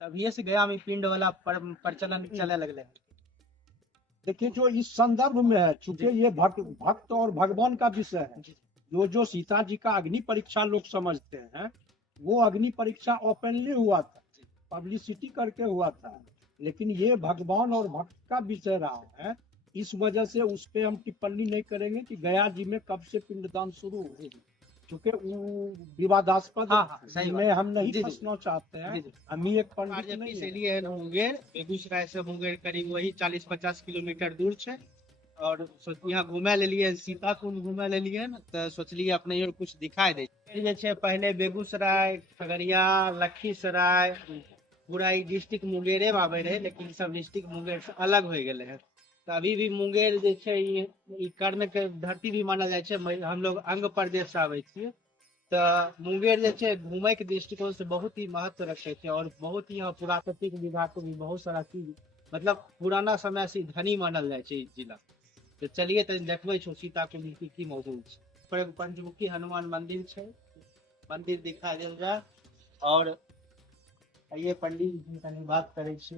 तभी से गया में पिंड वाला प्रचलन चले लगले। देखिए जो इस संदर्भ में है, चूंकि ये भक्त और भगवान का विषय है। जो सीता जी का अग्नि परीक्षा लोग समझते हैं, वो अग्नि परीक्षा ओपनली हुआ था, पब्लिसिटी करके हुआ था, लेकिन ये भगवान और भक्त का विषय रहा है। इस वजह से उस पर हम टिप्पणी नहीं करेंगे कि गया जी में कब से पिंडदान शुरू हुआ, क्योंकि विवादास्पद में हम नहीं फंसना चाहते हैं। हम ही एक पंडित नहीं से लिए है मुंगेर, बेगूसराय से मुंगेर करीब वही 40-50 किलोमीटर दूर है। और यहाँ घूमे ले लिए, सीता कुंड घूमे ले लिए न, तो सोचलिए अपने और कुछ दिखाई दे। पहले बेगूसराय, खगड़िया, लखीसराय पूरा डिस्ट्रिक्ट मुंगेरे में आवे रहे, लेकिन सब डिस्ट्रिक्ट मुंगेर से अलग हो गए हैं। तो अभी भी मुंगेर कर्ण के धरती भी मानल जाए। हम लोग अंग प्रदेश से आवे छे, तो मुंगेर घूमे के दृष्टिकोण से बहुत ही महत्व रखे थे। और बहुत ही यहाँ पुरातात्विक विभाग को भी बहुत सारा चीज, मतलब पुराना समय से धनी मानल जाए इस जिला। तो चलिए तो देखबे छो सीता कुंड की मौजूद है। पंचमुखी हनुमान मंदिर है, मंदिर दिखा देल जाए। और ये पंडित जी कनी बात करे छे।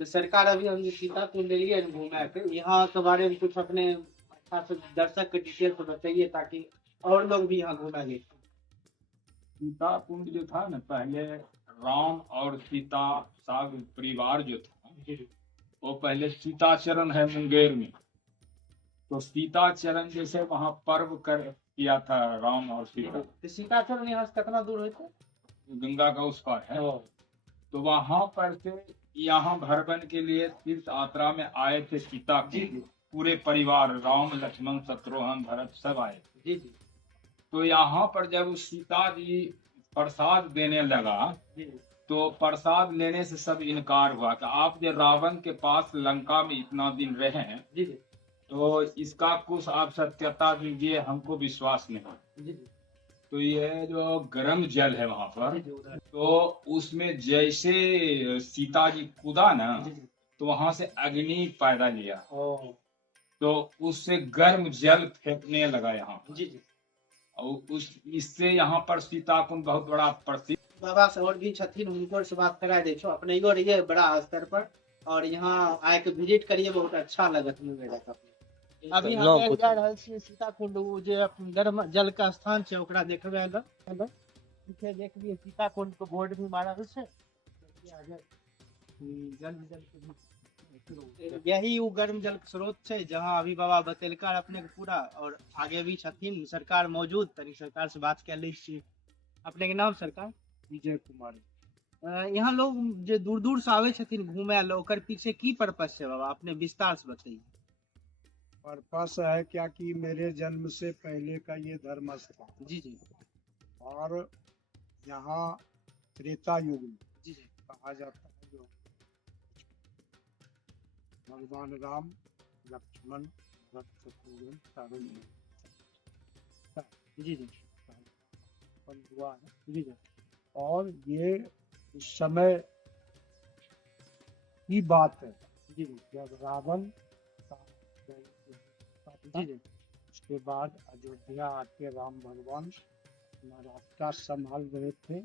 तो सरकार अभी हम सीता कुंड लिए घूमे के, यहाँ के बारे में कुछ अपने अच्छा से दर्शक के डिटेल से बताइए, ताकि और लोग भी यहाँ घूमेंगे। सीता कुंड जो था ना, पहले राम और सीता साग परिवार जो था, वो पहले सीताचरण है मुंगेर में। तो सीताचरण जैसे वहाँ पर्व किया था राम और सीता। तो सीताचरण यहाँ से कितना दूर है? गंगा का उस पार है। तो वहाँ पर से यहाँ भरवन के लिए तीर्थ यात्रा में आए थे सीता के पूरे परिवार, राम लक्ष्मण शत्रुघ्न भरत सब आए थे। तो यहाँ पर जब सीता जी प्रसाद देने लगा, तो प्रसाद लेने से सब इनकार हुआ कि आप जो रावण के पास लंका में इतना दिन रहे हैं, तो इसका कुछ आप सत्यता दीजिए, हमको विश्वास नहीं है। तो ये जो गर्म जल है वहाँ पर, तो उसमें जैसे सीता जी कूदा ना, तो वहां से अग्नि पैदा लिया। तो उससे गर्म जल फेंकने लगा यहाँ। और इससे यहाँ पर सीता कुंड बहुत बड़ा प्रसिद्ध। बाबा से और भी छथिन, उनको से बात करा दे छो अपने इधर ये बड़ा स्तर पर। और यहाँ आए के विजिट करिए, बहुत अच्छा लगत मुझे। अभी हम जा रहल छी सीता कुंड, जो गर्म जल का स्थान है, ओकरा देखबे अगर पीछे देखिए सीता कुंड को बोर्ड भी मारल है। यही वो गर्म जल स्रोत है, जहाँ अभी बाबा बतेलकर अपने पूरा। और आगे भी छथिन सरकार मौजूद, तनी सरकार से बात कर ली छी। अपने के नाम सरकार? विजय कुमार। यहाँ लोग जो दूर दूर से आवे छथिन घूमे, ओकर पीछे की पर्पस है बाबा, अपने विस्तार से बताइए। पर्पस है क्या कि मेरे जन्म से पहले का ये धर्म स्थान। जी। और यहाँ त्रेता युग में कहा जाता है, जो भगवान राम लक्ष्मण भरत शत्रुघ्न सारण हुआ है। और ये उस समय की बात है जब रावण उसके बाद अयोध्या आके राम भगवान रास्ता संभाल रहे थे।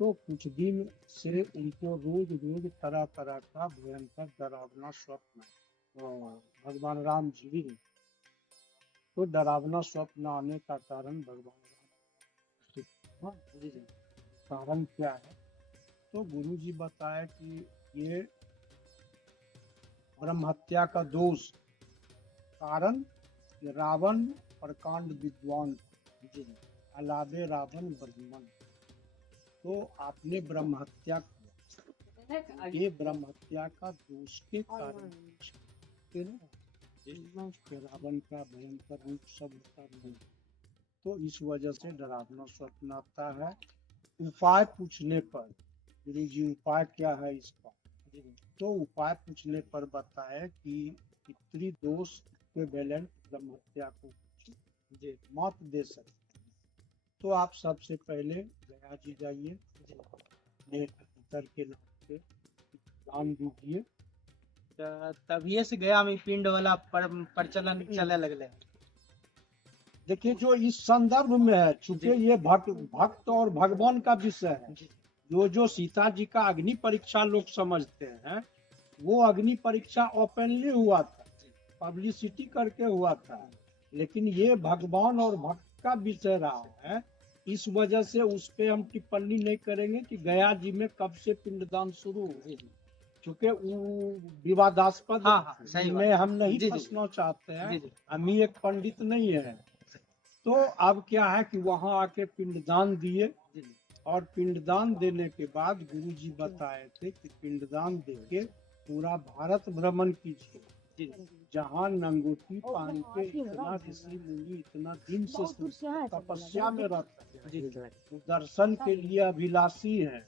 तो कुछ दिन से उनको रोज रोज तरह तरह का भयंकर डरावना स्वप्न, भगवान राम जी तो डरावना स्वप्न आने का कारण भगवान कारण क्या है? तो गुरु जी बताया कि ये ब्रह्म हत्या का दोष कारण रावण प्रकांड विद्वान, अलावे रावण ब्राह्मण। तो आपने ब्रह्म हत्या किया, ये ब्रह्म हत्या का दोष के कारण रावण का भयंकर रूप सब होता है। तो इस वजह से डरावना स्वप्न आता है। उपाय पूछने पर गुरु जी उपाय क्या है इसका, तो उपाय पूछने पर बताए कि पितृदोष के बैलेंस ब्रह्म हत्या को मत दे सकते। तो आप सबसे पहले गया जी जाइए, पितर के नाम पे दान दीजिए। तभी से गया में पिंड वाला प्रचलन चले लगले। देखिए जो इस संदर्भ में है, चूंकि ये भक्त और भगवान का विषय है। जो सीता जी का अग्नि परीक्षा लोग समझते हैं, वो अग्नि परीक्षा ओपनली हुआ था, पब्लिसिटी करके हुआ था। लेकिन ये भगवान और भक्त का विषय रहा है, इस वजह से उस पे हम टिप्पणी नहीं करेंगे कि गया जी में कब से पिंडदान शुरू हुआ, क्योंकि वो विवादास्पद हाँ, सही बात। में हम नहीं जी, जी। फंसना चाहते हैं। जी, जी। हम ही एक पंडित नहीं है। तो अब क्या है कि वहां आके पिंडदान दिए, जी, जी। और पिंडदान देने के बाद गुरु जी बताए थे कि पिंडदान देके पूरा भारत भ्रमण कीजिए, जी, जी। जहाँ नंगूटी पहन के इतना ऋषि मुनि इतना दिन से तपस्या में रहते हैं, जी, जी। दर्शन के लिए अभिलाषी हैं,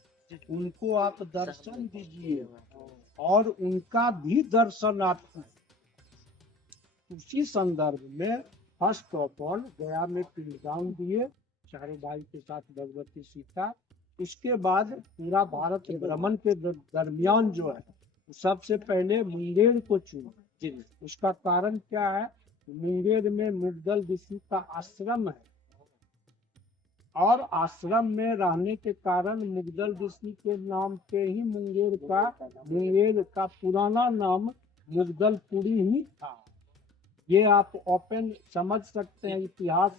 उनको आप दर्शन दीजिए और उनका भी दर्शन आप कीजिए। उसी संदर्भ में फर्स्ट ऑफ ऑल गया में पिंडदान दिए चारों भाई के साथ भगवती सीता। उसके बाद पूरा भारत भ्रमण के दरमियान जो है सबसे पहले मुंगेर को चुना। जी, जी। उसका कारण क्या है, मुंगेर में मुद्गल ऋषि का आश्रम है, और आश्रम में रहने के कारण मुद्गल ऋषि के नाम पे ही मुंगेर का पुराना नाम मुद्गलपुरी ही था। ये आप ओपन समझ सकते हैं इतिहास।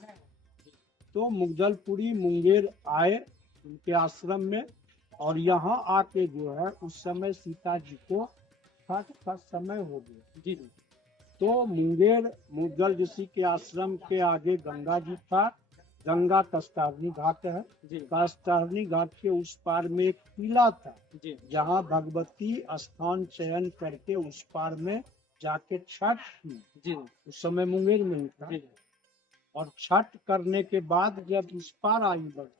तो मुद्गलपुरी मुंगेर आए उनके आश्रम में, और यहाँ आके जो है उस समय सीता जी को छठ का समय हो गया। जी, जी। तो मुंगेर मुद्गल ऋषि के आश्रम के आगे गंगा जी था, गंगा कष्टारनी घाट है, जी। कष्टारनी घाट के उस पार में एक किला था, जी। जहाँ भगवती स्थान चयन करके उस पार में जाके छठ की। जी। उस समय मुंगेर में ही था। जी। और छठ करने के बाद जब इस पार आई भगवती,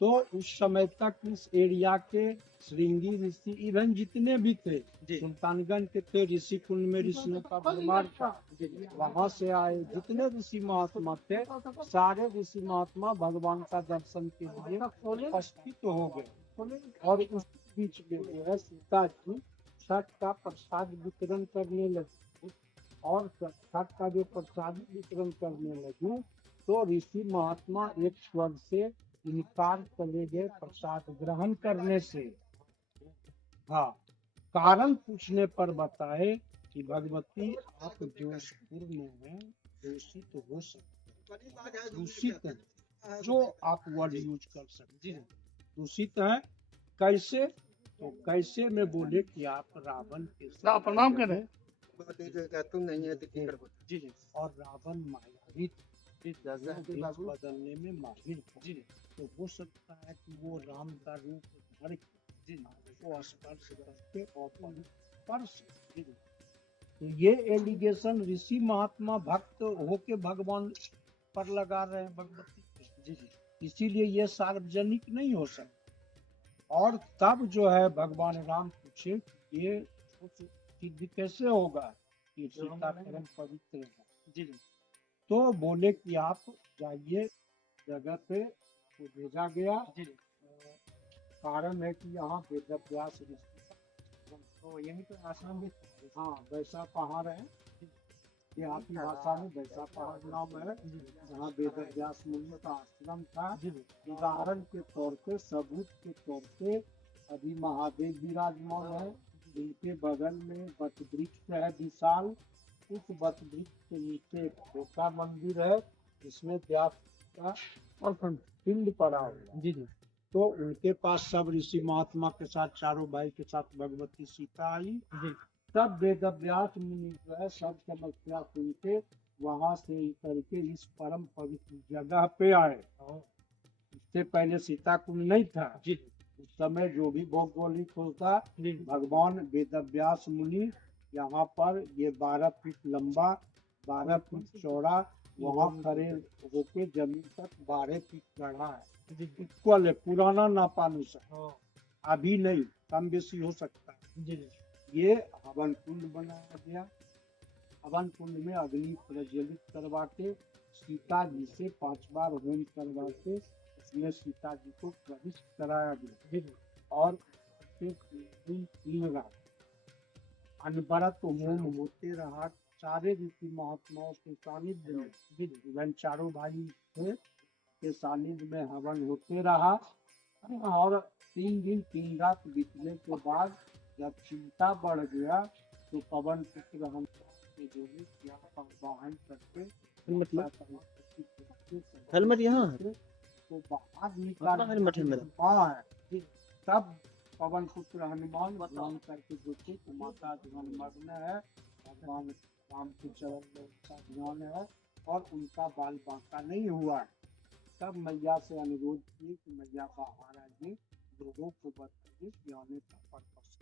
तो उस समय तक इस एरिया के श्रृंगी ऋषि इवन जितने भी थे, जी। सुल्तानगंज के थे, ऋषि कुंड में ऋषियों का भरमार था, वहां से आए जितने ऋषि महात्मा थे, सारे ऋषि महात्मा भगवान का दर्शन के लिए उपस्थित हो गए। और उस बीच में जो है सीता जी छठ का प्रसाद वितरण करने लगी, और छठ का जो प्रसाद वितरण करने लगी तो ऋषि महात्मा एक स्वर से इनकार चले गए प्रसाद ग्रहण करने से। हाँ, कारण पूछने पर बताए कि भगवती आप जोशपुर में हैं, दूषित हो सकते, दूषित है, जो आप वर्ड यूज कर सकते हैं, दूषित है। कैसे? तो कैसे में बोले कि आप रावण के साथ प्रणाम करें। तुम नहीं है जी, और रावण मायावी देश बदलने में माहिर था। जी। तो हो सकता है कि वो राम का रूप धर के वो स्पर्श करके और स्पर्श। तो ये एलिगेशन ऋषि महात्मा भक्त होके भगवान पर लगा रहे हैं भगवती। जी, इसीलिए ये सार्वजनिक नहीं हो सकता। और तब जो है भगवान राम पूछे ये सिद्ध कैसे होगा कि सीता परम पवित्र है। जी, तो बोले कि आप जाइए जगह पे, तो भेजा गया। कारण है कि यहाँ वेदव्यास ऋषि, तो यही तो आश्रम भी, हाँ वैसा पहाड़ है, देहाती भाषा में वैसा पहाड़ नाम है, जहाँ वेदव्यास मुनि का आश्रम था। उदाहरण के तौर पे, सबूत के तौर पे अभी महादेव विराजमान है, जिनके बगल में बट वृक्ष है विशाल। उस बट वृक्ष के नीचे एक छोटा मंदिर है जिसमें व्यास का और पिंड पड़ा हुआ। जी, तो उनके पास सब ऋषि महात्मा के साथ, चारों भाई के साथ भगवती सीता आई। तब वेदव्यास मुनि जो है सब समस्या सुन के वहां से करके इस परम पवित्र जगह पे आए। इससे पहले सीता कुंड नहीं था। जी, उस समय जो भी भौगोलिक होता, भगवान वेदव्यास मुनि यहाँ पर ये 12 फीट लंबा 12 फीट चौड़ा वहाँ खड़े होके जमीन तक 12 फीट चढ़ा है। इक्वल है पुराना नापानुसार, अभी नहीं, कम बेसी हो सकता है। ये हवन कुंड बनाया गया। हवन कुंड में अग्नि प्रज्वलित करवा के सीता जी से 5 बार होम करवा के उसमें सीता जी को प्रविष्ट कराया गया। और अनवरत होम होते रहा सारे ऋषि महात्माओं के सानिध्य में, चारों भाई थे के सानिध्य में हवन होते रहा। और 3 दिन 3 रात बीतने के बाद जब चिंता बढ़ गया तो पवन पुत्र हम जो भी क्या वाहन करके हेलमेट यहाँ है? तो बाहर अपना हेलमेट है मेरा। हाँ है। तब पवन पुत्र हनुमान भगवान करके देखे तो माता ध्यान मग्न है, भगवान राम के चरण में उनका ध्यान है और उनका बाल बांका नहीं हुआ है। तब मैया से अनुरोध किए कि मैया बाहर आइए, लोगों को बताइए कि आने का पर्पस।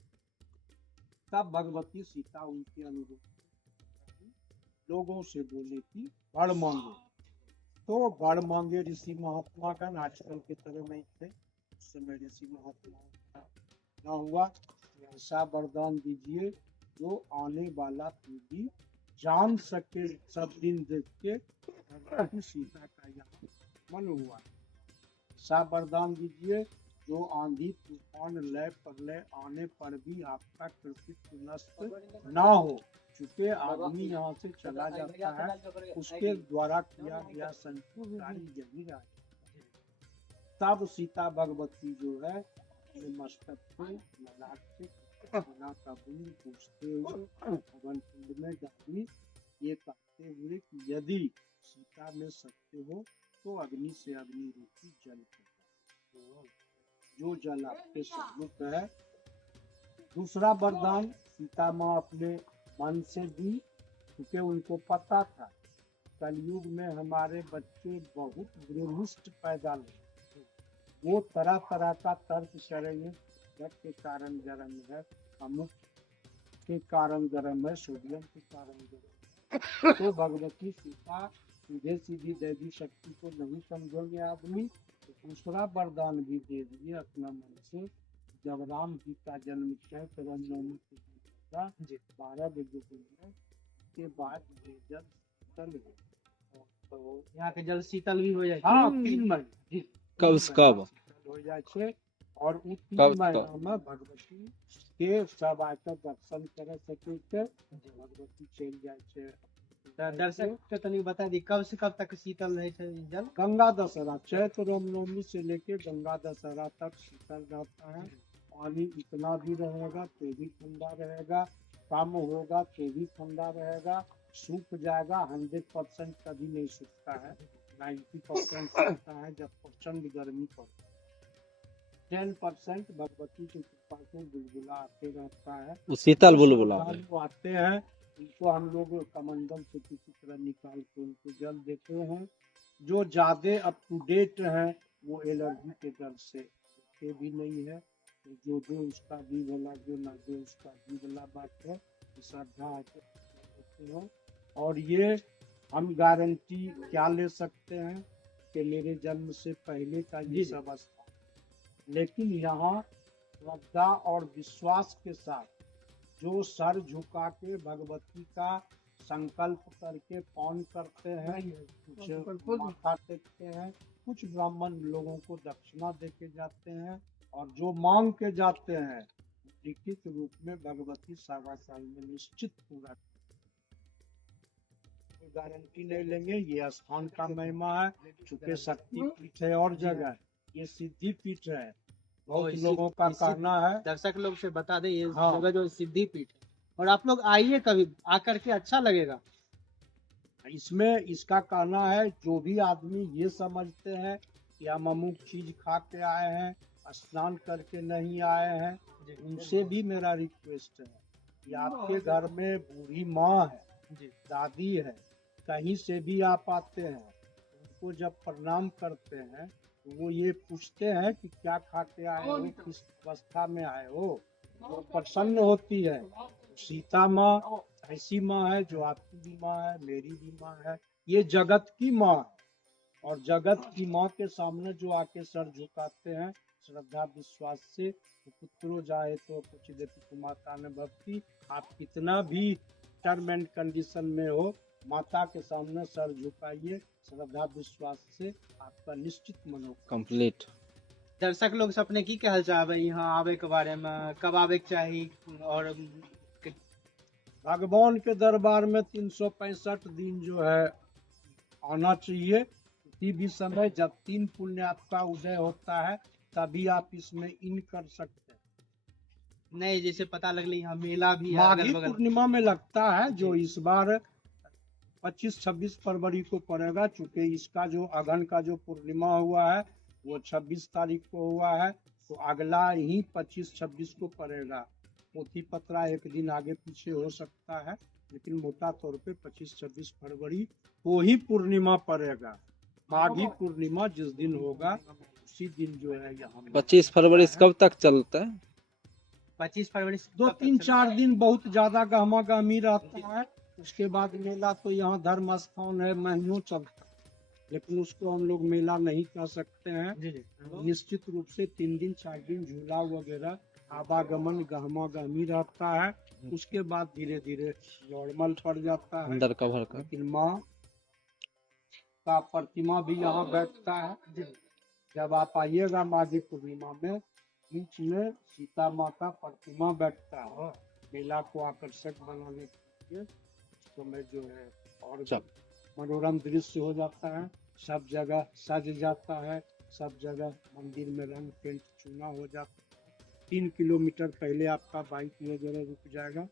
तब भगवती सीता उनके अनुरोध लोगों से बोले कि वर मांगे। तो वर मांगे ऋषि महात्मा का आजकल की तरह नहीं थे, उस समय ऋषि महात्मा न हुआ। ऐसा वरदान दीजिए जो आने वाला पीढ़ी जान सके, सब दिन देख के सीता का यहाँ मन हुआ। ऐसा वरदान दीजिए जो आंधी तूफान लय प्रलय आने पर भी आपका कृतित्व नष्ट ना हो। चूंकि आदमी यहाँ से चला जाता है, उसके द्वारा किया गया संपूर्ण कार्य यही रहा। तब सीता भगवती जो है मस्तक पे ललाट से सोना का बूंद पूछते हुए पवन कुंड में डाली, ये कहते हुए कि यदि सीता में सत्य हो तो अग्नि से अग्नि रूपी जल को, जो जल आपके सम्मुख है। दूसरा वरदान सीता माँ अपने मन से दी, क्योंकि उनको पता था कलयुग में हमारे बच्चे बहुत दुरुष्ट पैदा लेंगे, वो तरह तरह का तर्क करेंगे। जग के कारण गर्म है, अमुक के कारण गर्म है, सोडियम के कारण गर्म है। तो भगवती सीता सीधे सीधी दैवी शक्ति को नहीं समझेंगे आदमी, तो दूसरा वरदान भी दे दिए अपना मन से। जब राम जी का जन्म 12 बजे के बाद ये जल शीतल हो, तो यहाँ के जल शीतल भी हो जाए। हाँ 3 महीने कब से कब? हो जाए छे। और उ 3 कब- महीना में भगवती के सब आकर दर्शन करे सके थे, भगवती चल जाए छे। दर्शक के तनी बता दी कब से कब तक शीतल रहे थे ई जल? गंगा दशहरा चैत्र रामनवमी से लेके गंगा दशहरा तक शीतल रहता है। पानी इतना भी रहेगा तो भी ठंडा रहेगा, कम होगा तो भी ठंडा रहेगा, सूख जाएगा 100% कभी नहीं सूखता है, 90% सूखता है जब प्रचंड गर्मी पड़ती है। 10% भगवती की कृपा से बुलबुला आते रहता है। वो शीतल बुलबुला है। श्रद्धालु आते हैं, इनको हम लोग कमंडल से किसी तरह निकाल के उनको जल देते हैं। जो ज्यादा अप टू डेट है वो एलर्जी के डर से देते भी नहीं है। जो दे उसका भी भला, जो ना दे उसका भी भला बात है, श्रद्धा देते हैं। और ये हम गारंटी क्या ले सकते हैं कि मेरे जन्म से पहले का ये सब अवस्था, लेकिन यहाँ श्रद्धा और विश्वास के साथ जो सर झुका के भगवती का संकल्प करके पान करते हैं, कुछ माथा टेकते हैं, कुछ ब्राह्मण लोगों को दक्षिणा देके जाते हैं, और जो मांग के जाते हैं लिखित रूप में भगवती 7 साल में निश्चित पूरा। गारंटी नहीं लेंगे, ये स्थान का महिमा है, चूंकि शक्ति पीठ है और जगह है, ये सिद्धि पीठ है। बहुत लोगों का कहना है, दर्शक लोग से बता दे ये हाँ। जगह जो सिद्धि पीठ है, और आप लोग आइए कभी आकर के, अच्छा लगेगा। इसमें इसका कहना है जो भी आदमी ये समझते हैं कि हम अमुक चीज खा के आए हैं, स्नान करके नहीं आए हैं, उनसे भी मेरा रिक्वेस्ट है कि आपके घर में बूढ़ी माँ है, दादी है, कहीं से भी आप आते हैं, उनको जब प्रणाम करते हैं तो वो ये पूछते हैं कि क्या खा के आए हो, किस अवस्था में आए हो, वो प्रसन्न होती है। सीता माँ ऐसी माँ है जो आपकी भी माँ है, मेरी भी माँ है, ये जगत की माँ है। और जगत की माँ के सामने जो आके सर झुकाते हैं श्रद्धा विश्वास से, तो पुत्रो जाए तो कुछ देती माता ने भक्ति। आप कितना भी टर्म एंड कंडीशन में हो, माता के सामने सर झुकाइए श्रद्धा विश्वास से, आपका निश्चित मनोकामना कंप्लीट। दर्शक लोग से अपने की कहल चाहबे यहाँ आवे के बारे में, कब आवे के चाही, और भगवान के दरबार में 365 दिन जो है आना चाहिए। किसी भी समय जब 3 पुण्य आपका उदय होता है तभी आप इसमें इन कर सकते हैं। नहीं, जैसे पता लगली यहाँ मेला भी है माघी अगल बगल। पूर्णिमा में लगता है, जो इस बार 25-26 फरवरी को पड़ेगा, चूंकि इसका जो अगहन का जो पूर्णिमा हुआ है वो 26 तारीख को हुआ है, तो अगला ही 25-26 को पड़ेगा। पोथी पत्रा एक दिन आगे पीछे हो सकता है, लेकिन मोटा तौर पे 25-26 फरवरी को ही पूर्णिमा पड़ेगा। माघी पूर्णिमा जिस दिन होगा उसी दिन जो है यहाँ 25 फरवरी से कब तक चलता है? 25 फरवरी से 2-3-4 दिन बहुत ज्यादा गहमा गहमी रहता है। उसके बाद मेला तो यहाँ धर्म स्थान है, महीनों चलता है, लेकिन उसको हम लोग मेला नहीं कह सकते हैं। जी जी। निश्चित रूप से 3 दिन 4 दिन झूला वगैरह आवागमन गहमा गहमी रहता है। उसके बाद धीरे धीरे नॉर्मल पड़ जाता है। अंदर कवर का लेकिन माँ का प्रतिमा भी यहाँ बैठता है। जब आप आइएगा माघी पूर्णिमा में, बीच में सीता माँ का प्रतिमा बैठता है। मेला को आकर्षक बनाने के लिए समय जो है और चल। मनोरम दृश्य हो जाता है। सब जगह सज जाता है, सब जगह मंदिर में रंग पेंट चूना हो जाता है। 3 किलोमीटर पहले आपका बाइक वगैरह रुक जाएगा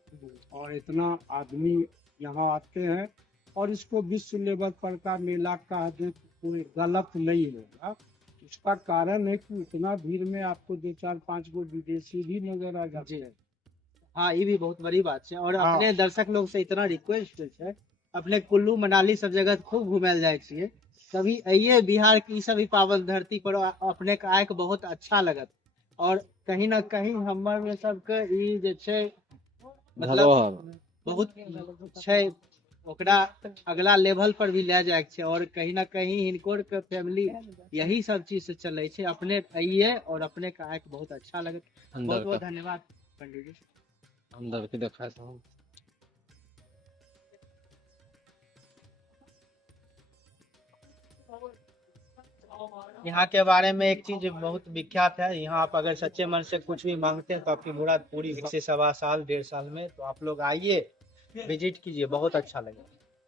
और इतना आदमी यहाँ आते हैं। और इसको विश्व लेवल पर का मेला कह दें तो कोई गलत नहीं होगा। इसका कारण है कि इतना भीड़ में आपको 2-4-5 गो विदेशी भी नजर आ जाते हैं। हाँ, ये भी बहुत बड़ी बात है। और हाँ। अपने दर्शक लोग से इतना रिक्वेस्ट है, अपने कुल्लू मनाली सब जगह खूब घूमल जाए छिए, कभी आइए बिहार की सभी पावन धरती पर, अपने के आके बहुत अच्छा लगत। और कहीं ना कहीं हमर में सबके ई जे छै मतलब धरोहर बहुत छै, ओकरा अगला लेवल पर भी ले जाए छै। और कहीं ना कहीं हिनकोर के फैमिली यही सब चीज से चले छै। अपने आइए और अपने के आके बहुत अच्छा लगत। बहुत अंदर बहुत का धन्यवाद पंडित जी। अंदर के देखा था। यहाँ के बारे में एक चीज बहुत विख्यात है, यहाँ आप अगर सच्चे मन से कुछ भी मांगते हैं तो आपकी मुराद पूरी 1 से 1.25 साल 1.5 साल में। तो आप लोग आइए, विजिट कीजिए, बहुत अच्छा लगेगा।